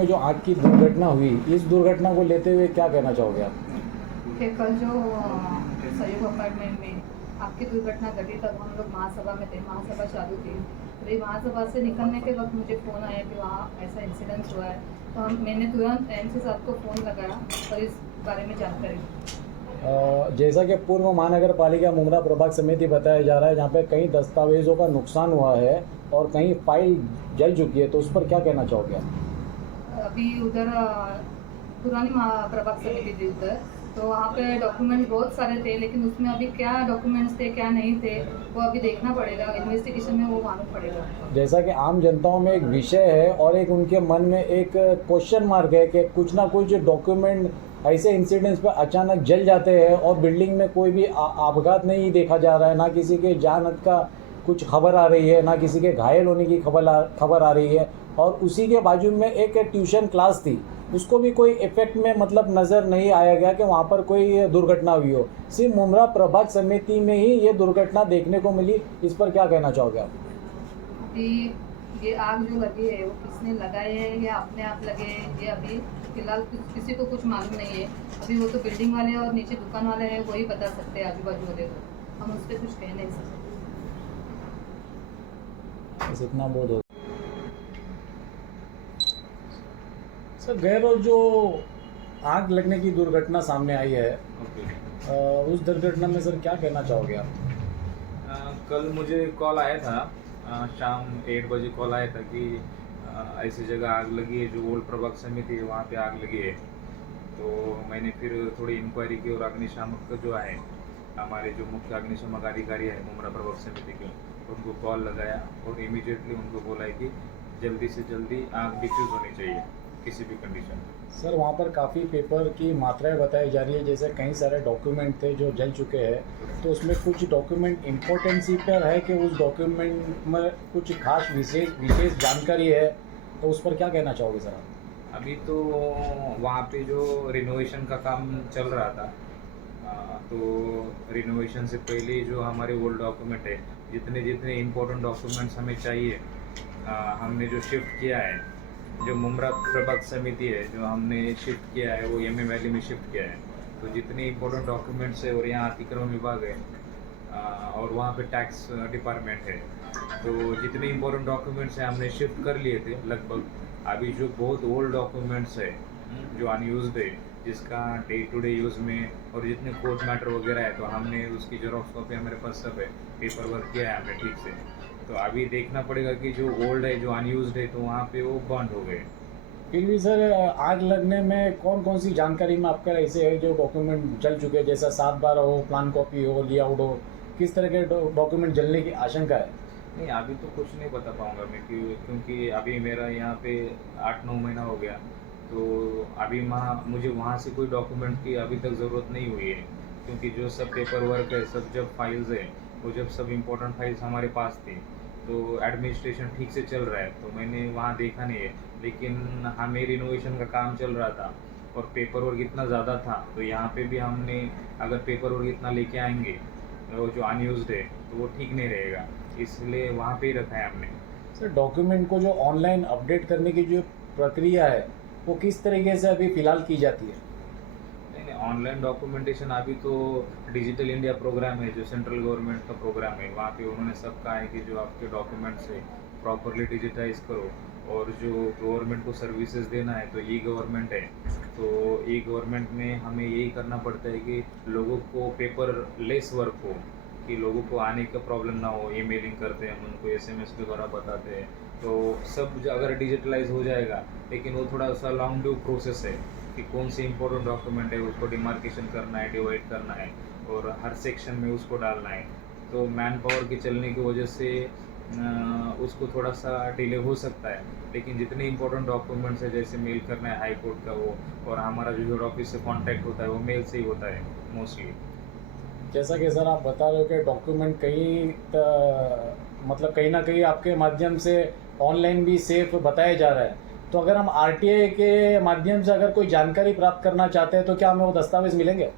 में जो आग की दुर्घटना हुई, इस दुर्घटना को लेते हुए क्या कहना चाहोगे आप? कि कल जो सहयोग अपार्टमेंट में आपकी दुर्घटना घटी तब हम लोग महासभा में थे, महासभा चालू थी। तो ये महासभा से निकलने के वक्त मुझे फ़ोन आया कि वहाँ ऐसा इंसिडेंस हुआ है। तो मैंने तुरंत एमसी साहब को फ़ोन लगाया और इस बारे में जानकारी दी। जैसा कि पूर्व महानगर पालिका मुंब्रा प्रभाग समिति बताया जा रहा है, जहाँ पे कई दस्तावेजों का नुकसान हुआ है और कहीं फाइल जल चुकी है, तो उस पर क्या कहना चाहोगे आप? अभी उधर पुरानी प्रभाग समिति थी उधर, तो वहाँ पे डॉक्यूमेंट बहुत सारे थे, लेकिन उसमें अभी क्या डॉक्यूमेंट्स थे क्या नहीं थे वो अभी देखना पड़ेगा, इन्वेस्टिगेशन में वो मालूम पड़ेगा। जैसा कि आम जनताओं में एक विषय है और एक उनके मन में एक क्वेश्चन मार्क है कि कुछ ना कुछ डॉक्यूमेंट ऐसे इंसिडेंट्स पर अचानक जल जाते हैं और बिल्डिंग में कोई भी आपघात नहीं देखा जा रहा है, ना किसी के जानत का कुछ खबर आ रही है, ना किसी के घायल होने की खबर आ रही है। और उसी के बाजू में एक ट्यूशन क्लास थी, उसको भी कोई इफेक्ट में मतलब नज़र नहीं आया गया कि वहाँ पर कोई दुर्घटना हुई हो। सिर्फ मुंब्रा प्रभाग समिति में ही ये दुर्घटना देखने को मिली, इस पर क्या कहना चाहोगे आप? अभी ये आग जो लगी है वो किसने लगाई है या अपने आप लगे हैं, ये अभी फिलहाल किसी को कुछ मालूम नहीं है। अभी वो तो बिल्डिंग वाले और नीचे दुकान वाले हैं, वही बता सकते हैं, आजू बाजू वाले को हम उस पर कुछ कह नहीं सकते। बस इतना बहुत हो। सर, गए रोज जो आग लगने की दुर्घटना सामने आई है, उस दुर्घटना में सर क्या कहना चाहोगे आप? कल मुझे कॉल आया था, शाम 8 बजे कॉल आया था कि ऐसी जगह आग लगी है, जो ओल्ड प्रभाग समिति है वहाँ पे आग लगी है। तो मैंने फिर थोड़ी इंक्वायरी की और अग्निशामक जो है, हमारे जो मुख्य अग्निशामक अधिकारी है मुंब्रा प्रभाग समिति के, उनको कॉल लगाया और इमीडिएटली उनको बोला है कि जल्दी से जल्दी आग डिफ्यूज़ होनी चाहिए किसी भी कंडीशन में। सर, वहाँ पर काफ़ी पेपर की मात्राएं बताई जा रही है, जैसे कई सारे डॉक्यूमेंट थे जो जल चुके हैं, तो उसमें कुछ डॉक्यूमेंट इम्पोर्टेंसी पर है कि उस डॉक्यूमेंट में कुछ खास विशेष जानकारी है, तो उस पर क्या कहना चाहोगे सर आप? अभी तो वहाँ पे जो रिनोवेशन का काम चल रहा था, तो रिनोवेशन से पहले जो हमारे ओल्ड डॉक्यूमेंट है, जितने जितने इम्पोर्टेंट डॉक्यूमेंट्स हमें चाहिए, हमने जो शिफ्ट किया है, जो मुंब्रा प्रभाग समिति है जो हमने शिफ्ट किया है, वो एमए वैली में शिफ्ट किया है। तो जितने इम्पोर्टेंट डॉक्यूमेंट्स है, और यहाँ अतिक्रमण विभाग है, और वहाँ पे टैक्स डिपार्टमेंट है, तो जितने इम्पोर्टेंट डॉक्यूमेंट्स हैं हमने शिफ्ट कर लिए थे लगभग। अभी जो बहुत ओल्ड डॉक्यूमेंट्स है, जो अनयूज्ड है, जिसका डे टू डे यूज़ में, और जितने कोर्ट मैटर वगैरह है, तो हमने उसकी जेरॉक्स कॉपी हमारे पास सब है, पेपर वर्क किया है हमने ठीक से। तो अभी देखना पड़ेगा कि जो ओल्ड है, जो अनयूज्ड है, तो वहाँ पे वो बंद हो गए। फिर भी सर, आग लगने में कौन कौन सी जानकारी में आपका ऐसे है जो डॉक्यूमेंट जल चुके हैं, जैसा 7/12 हो, प्लान कॉपी हो, लेआउट हो, किस तरह के डॉक्यूमेंट जलने की आशंका है? नहीं, अभी तो कुछ नहीं बता पाऊँगा मैं, क्योंकि अभी मेरा यहाँ पे 8-9 महीना हो गया। तो अभी मुझे वहाँ से कोई डॉक्यूमेंट की अभी तक ज़रूरत नहीं हुई है, क्योंकि जो सब पेपर वर्क है, सब जब फाइल्स है, वो जब सब इम्पोर्टेंट फाइल्स हमारे पास थी, तो एडमिनिस्ट्रेशन ठीक से चल रहा है, तो मैंने वहाँ देखा नहीं है। लेकिन हमें रिनोवेशन का काम चल रहा था और पेपर वर्क इतना ज़्यादा था, तो यहाँ पे भी हमने अगर पेपर वर्क इतना लेके आएंगे, वो जो अनयूज्ड है, तो वो ठीक नहीं रहेगा, इसलिए वहाँ पे ही रखा है हमने। सर, डॉक्यूमेंट को जो ऑनलाइन अपडेट करने की जो प्रक्रिया है, वो किस तरीके से अभी फ़िलहाल की जाती है? नहीं नहीं, ऑनलाइन डॉक्यूमेंटेशन अभी तो डिजिटल इंडिया प्रोग्राम है, जो सेंट्रल गवर्नमेंट का प्रोग्राम है, वहाँ पे उन्होंने सब कहा है कि जो आपके डॉक्यूमेंट्स है प्रॉपरली डिजिटाइज करो, और जो गवर्नमेंट को सर्विसेज देना है, तो ई गवर्नमेंट है, तो ई गवर्नमेंट में हमें यही करना पड़ता है कि लोगों को पेपर लेस वर्क हो, कि लोगों को आने का प्रॉब्लम ना हो। ईमेलिंग करते हैं हम उनको, एसएमएस के द्वारा बताते हैं, तो सब अगर डिजिटलाइज हो जाएगा, लेकिन वो थोड़ा सा लॉन्ग ड्यू प्रोसेस है कि कौन सी इंपॉर्टेंट डॉक्यूमेंट है, उसको डिमार्केशन करना है, डिवाइड करना है, और हर सेक्शन में उसको डालना है। तो मैन पावर के चलने की वजह से उसको थोड़ा सा डिले हो सकता है, लेकिन जितने इंपॉर्टेंट डॉक्यूमेंट्स है, जैसे मेल करना है हाई कोर्ट का वो, और हमारा जो हेड ऑफिस से कांटेक्ट होता है, वो मेल से ही होता है मोस्टली। जैसा कि सर आप बता रहे हो कि डॉक्यूमेंट मतलब कहीं ना कहीं आपके माध्यम से ऑनलाइन भी सेफ बताया जा रहा है, तो अगर हम आरटीआई के माध्यम से अगर कोई जानकारी प्राप्त करना चाहते हैं, तो क्या हमें वो दस्तावेज मिलेंगे?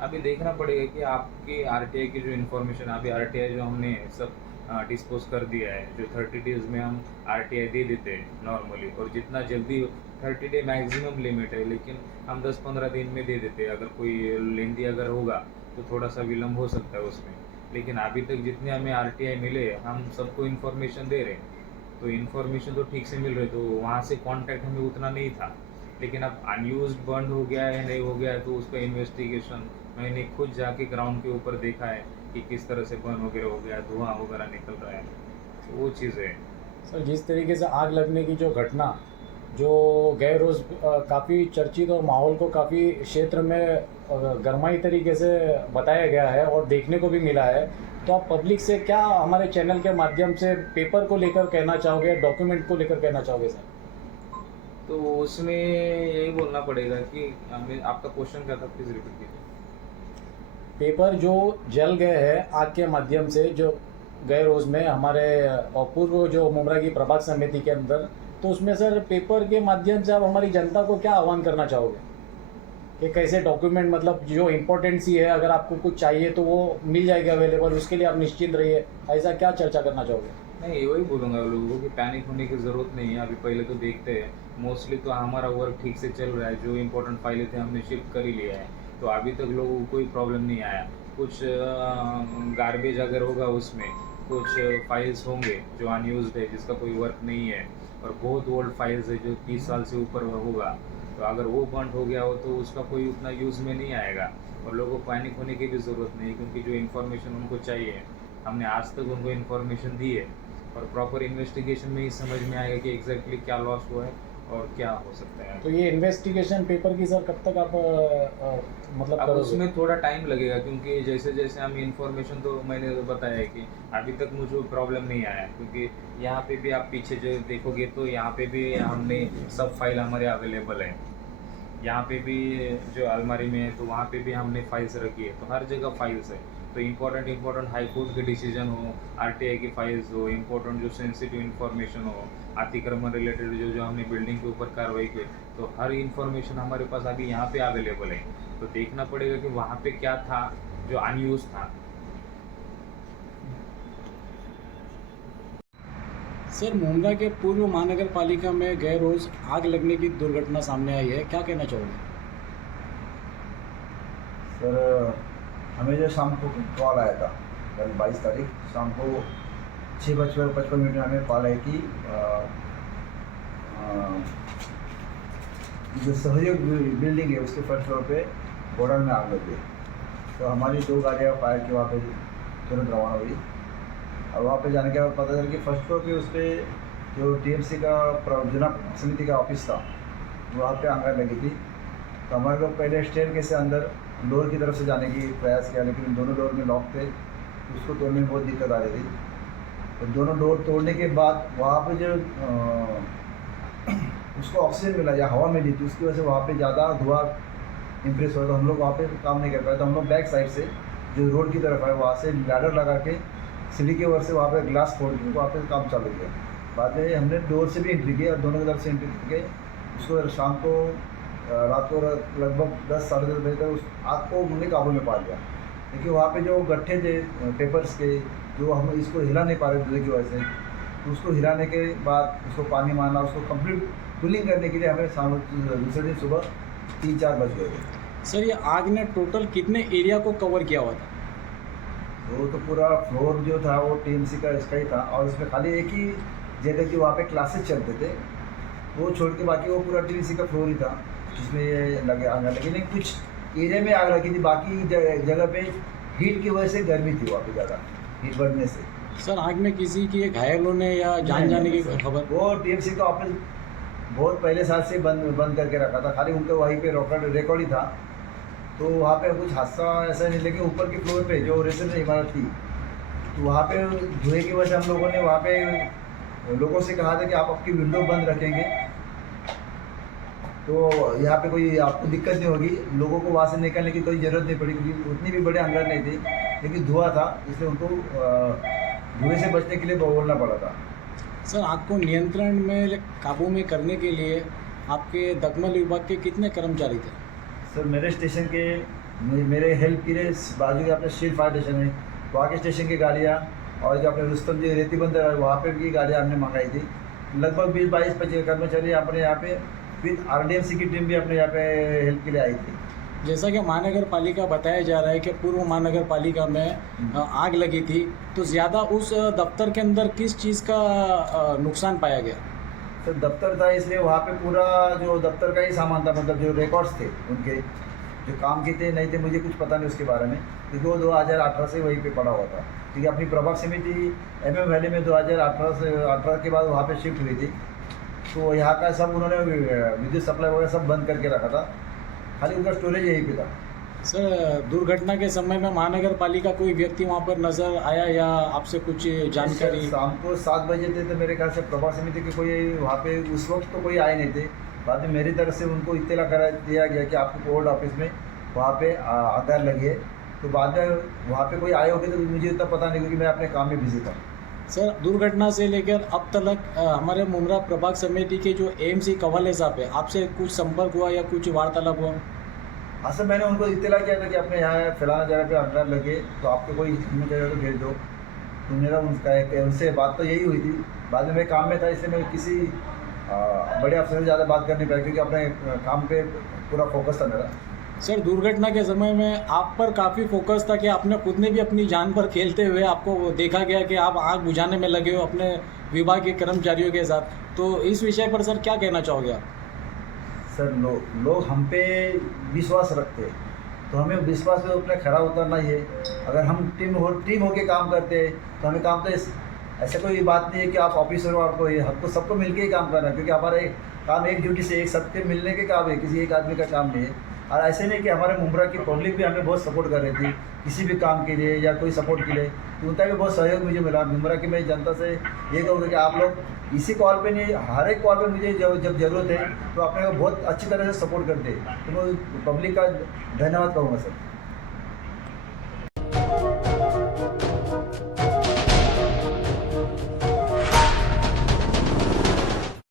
अभी देखना पड़ेगा कि आपके आरटीआई की जो इन्फॉर्मेशन, अभी आरटीआई जो हमने सब डिस्पोज कर दिया है, जो 30 डेज़ में हम आरटीआई दे देते हैं नॉर्मली, और जितना जल्दी 30 डे मैक्सिमम लिमिट है, लेकिन हम 10-15 दिन में दे देते हैं। अगर कोई लेंदी अगर होगा तो थोड़ा सा विलम्ब हो सकता है उसमें, लेकिन अभी तक जितने हमें आरटीआई मिले हम सबको इन्फॉर्मेशन दे रहे हैं, तो इन्फॉर्मेशन तो ठीक से मिल रही, तो वहाँ से कांटेक्ट हमें उतना नहीं था। लेकिन अब अनयूज बंद हो गया है नहीं हो गया है तो उसका इन्वेस्टिगेशन मैंने खुद जाके ग्राउंड के ऊपर देखा है कि किस तरह से बंद वगैरह हो गया, धुआं वगैरह निकल रहा है, तो वो चीज़ है। सर जिस तरीके से आग लगने की जो घटना जो गए रोज़ काफ़ी चर्चित और माहौल को काफ़ी क्षेत्र में गरमाई तरीके से बताया गया है और देखने को भी मिला है, तो आप पब्लिक से क्या हमारे चैनल के माध्यम से पेपर को लेकर कहना चाहोगे, डॉक्यूमेंट को लेकर कहना चाहोगे सर? तो उसमें यही बोलना पड़ेगा कि हमें, आपका क्वेश्चन क्या था, प्लीज़ रिपीट कीजिए। पेपर जो जल गए हैं आग के माध्यम से, जो गए रोज़ में हमारे पूर्व जो मुमरा की प्रभाग समिति के अंदर, तो उसमें सर पेपर के माध्यम से आप हमारी जनता को क्या आह्वान करना चाहोगे कि कैसे डॉक्यूमेंट, मतलब जो इम्पोर्टेंट सी है, अगर आपको कुछ चाहिए तो वो मिल जाएगा अवेलेबल, उसके लिए आप निश्चिंत रहिए, ऐसा क्या चर्चा करना चाहोगे? नहीं, वही बोलूँगा लोगों को कि पैनिक होने की ज़रूरत नहीं है। अभी पहले तो देखते हैं, मोस्टली तो हमारा वर्क ठीक से चल रहा है, जो इंपॉर्टेंट फाइलें थे हमने शिफ्ट कर ही लिया है, तो अभी तक लोगों को कोई प्रॉब्लम नहीं आया। कुछ गार्बेज अगर होगा उसमें कुछ फाइल्स होंगे जो अनयूज्ड है, जिसका कोई वर्क नहीं है, और बहुत ओल्ड फाइल्स है जो 30 साल से ऊपर होगा, तो अगर वो बंद हो गया हो तो उसका कोई उतना यूज़ में नहीं आएगा। और लोगों को पैनिक होने की भी ज़रूरत नहीं, क्योंकि जो इन्फॉर्मेशन उनको चाहिए हमने आज तक उनको इन्फॉर्मेशन दी है, और प्रॉपर इन्वेस्टिगेशन में ही समझ में आएगा कि एग्जैक्टली क्या लॉस हुआ है और क्या हो सकता है। तो ये इन्वेस्टिगेशन पेपर की सर कब तक आप मतलब अब करोगे? उसमें थोड़ा टाइम लगेगा, क्योंकि जैसे जैसे हम इन्फॉर्मेशन, तो मैंने तो बताया है कि अभी तक मुझे प्रॉब्लम नहीं आया, क्योंकि यहाँ पे भी आप पीछे जो देखोगे तो यहाँ पे भी हमने सब फाइल हमारे अवेलेबल है, यहाँ पे भी जो अलमारी में है तो वहाँ पे भी हमने फाइल्स रखी है, तो हर जगह फाइल्स है। तो इम्पोर्टेंट हाई कोर्ट के डिसीजन हो, आरटीआई की फाइल्स हो, इम्पोर्टेंट जो सेंसिटिव इन्फॉर्मेशन हो, अतिक्रमण रिलेटेड जो हमने बिल्डिंग के ऊपर कार्रवाई की, तो हर इन्फॉर्मेशन हमारे पास अभी यहाँ पे अवेलेबल है। तो देखना पड़ेगा कि वहाँ पे क्या था जो अनयूज था। सर मुमरा के पूर्व महानगर पालिका में गए रोज आग लगने की दुर्घटना सामने आई है, क्या कहना चाहोगे? सर हमें जो शाम को कॉल आया था कल 22 तारीख शाम को 6:55 में हमें कॉल आई कि जो सहयोग बिल्डिंग है उसके फर्स्ट फ्लोर पे गोडाउन में आग लग गई। तो हमारी 2 गाड़ियाँ फायर की वहाँ पे तुरंत रवाना हुई, और वहाँ पे जाने के बाद पता चला कि फर्स्ट फ्लोर पे उस पर जो टीएमसी का जिला समिति का ऑफिस था वहाँ पे आग लगी थी। तो हमारे लोग पहले स्टेयर से अंदर डोर की तरफ से जाने की प्रयास किया, लेकिन दोनों डोर में लॉक थे, उसको तोड़ने में बहुत दिक्कत आ रही थी। तो दोनों डोर तोड़ने के बाद वहाँ पे जो उसको ऑक्सीजन मिला या हवा मिली थी, उसकी वजह से वहाँ पे ज़्यादा धुआं इम्प्रेस हुआ, तो हम लोग वहाँ पे काम नहीं कर पाए। तो हम लोग बैक साइड से जो रोड की तरफ है वहाँ से लैडर लगा के सीढ़ी के ओर से वहाँ पे ग्लास फोड़ के वहाँ पे काम चालू किया। बाद में हमने डोर से भी एंट्री की और दोनों की तरफ से एंट्री करके उसको शाम को रात को लगभग 10-10:30 बजे तक उस आग को हमने काबू में पा लिया। लेकिन वहाँ पे जो गट्ठे थे पेपर्स के, जो हम इसको हिला नहीं पा रहे धुएं की वजह से, तो उसको हिलाने के बाद उसको पानी मारना, उसको कंप्लीट कूलिंग करने के लिए हमें दूसरे दिन सुबह 3-4 बज गए थे। सर ये आग ने टोटल कितने एरिया को कवर किया हुआ था? तो पूरा फ्लोर जो था वो टीएमसी का इसका ही था, और इसमें खाली एक ही जगह की वहाँ पे क्लासेस चलते थे, वो छोड़ के बाकी वो पूरा टीएमसी का फ्लोर ही था जिसमें ये लगे आग लगी। लेकिन कुछ एरिया में आग लगी थी, बाकी जगह पे हीट की वजह से गर्मी थी वहाँ पे ज़्यादा, हीट बढ़ने से। सर आग में किसी के घायल होने या जान जाने की खबर? वो टीएमसी का ऑफिस बहुत पहले साल से बंद करके रखा था, खाली उनका वहीं पे रिकॉर्ड ही था, तो वहाँ पे कुछ हादसा ऐसा नहीं। लेकिन ऊपर के फ्लोर पे जो रेसिडेंशियल इमारत थी, तो वहाँ पे धुएं की वजह से हम लोगों ने वहाँ पे लोगों से कहा था कि आप आपकी विंडो बंद रखेंगे तो यहाँ पे कोई आपको दिक्कत नहीं होगी, लोगों को वहाँ से निकलने की कोई ज़रूरत नहीं पड़ी, क्योंकि उतनी भी बड़े अंदर नहीं थी, लेकिन धुआं था, इसलिए उनको धुएं से बचने के लिए बोलना पड़ा था। सर आग को नियंत्रण में काबू में करने के लिए आपके दमकल विभाग के कितने कर्मचारी थे? सर मेरे स्टेशन के मेरे हेल्प के लिए बाजू के अपने स्टील फायर स्टेशन है, वहाँ के स्टेशन की गाड़ियाँ, और जो अपने रुस्तम जी रेती बंदर है वहाँ पे भी गाड़ियाँ हमने मंगाई थी। लगभग 20-22-25 कर्मचारी अपने यहाँ पे विद RDMC की टीम भी अपने यहाँ पे हेल्प के लिए आई थी। जैसा कि महानगर पालिका बताया जा रहा है कि पूर्व महानगर पालिका में आग लगी थी, तो ज़्यादा उस दफ्तर के अंदर किस चीज़ का नुकसान पाया गया? तो दफ्तर था इसलिए वहाँ पे पूरा जो दफ्तर का ही सामान था, मतलब जो रिकॉर्ड्स थे उनके जो काम के थे नहीं थे, मुझे कुछ पता नहीं उसके बारे में, क्योंकि वो 2018 से वहीं पे पड़ा हुआ था। क्योंकि अपनी प्रभाग समिति MM वैली में 2018 के बाद वहाँ पे शिफ्ट हुई थी, तो यहाँ का सब उन्होंने विद्युत सप्लाई वगैरह सब बंद करके रखा था, खाली उनका स्टोरेज यहीं पे था। सर, दुर्घटना के समय में महानगर पालिका कोई व्यक्ति वहाँ पर नज़र आया या आपसे कुछ जानकारी? शाम को 7 बजे थे, तो मेरे ख्याल से प्रभाग समिति के कोई वहाँ पे उस वक्त तो कोई आए नहीं थे। बाद में मेरी तरफ से उनको इत्तला करा दिया गया कि आपको कोर्ट ऑफिस में वहाँ पे आधार लगी है, तो बाद में वहाँ पे कोई आए होंगे, तो मुझे इतना पता नहीं क्योंकि मैं अपने काम में बिजी था। सर, दुर्घटना से लेकर अब तक हमारे मुमरा प्रभाग समिति के जो AMC कवाले साहब है, आपसे कुछ संपर्क हुआ या कुछ वार्तालाप हुआ? हाँ सर, मैंने उनको इत्तला किया था कि अपने यहाँ फलाना जगह पे आधार लगे, तो आपको कोई जगह तो भेज दो, तो मेरा उनसे बात तो यही हुई थी। बाद में मैं काम में था, इसलिए मैं किसी बड़े अफसर से ज़्यादा बात कर नहीं पाया, क्योंकि अपने काम पे पूरा फोकस था मेरा। सर, दुर्घटना के समय में आप पर काफ़ी फोकस था कि आपने खुद ने भी अपनी जान पर खेलते हुए आपको देखा गया कि आप आग बुझाने में लगे हो अपने विभाग के कर्मचारियों के साथ, तो इस विषय पर सर क्या कहना चाहोगे आप? सर, लोग हम पे विश्वास रखते हैं, तो हमें विश्वास पे अपने खरा उतरना ही है। अगर हम टीम होके काम करते हैं, तो हमें काम तो ऐसा कोई बात नहीं है कि आप ऑफिसर हो, आपको ये हमको सबको मिलके ही काम करना है, क्योंकि हमारा काम एक ड्यूटी से एक सबके मिलने के काम है, किसी एक आदमी का काम नहीं है। और ऐसे नहीं कि हमारे मुमरा की पब्लिक भी हमें बहुत सपोर्ट कर रही थी किसी भी काम के लिए या कोई सपोर्ट के लिए, तो उनका भी बहुत सहयोग मुझे मिला। मुमरा की मैं जनता से ये कहूँगा कि आप लोग इसी कॉल पे नहीं, हर एक कॉल पे मुझे जब ज़रूरत है तो अपने को बहुत अच्छी तरह से सपोर्ट करते हैं, तो मैं पब्लिक का धन्यवाद कहूँगा सर।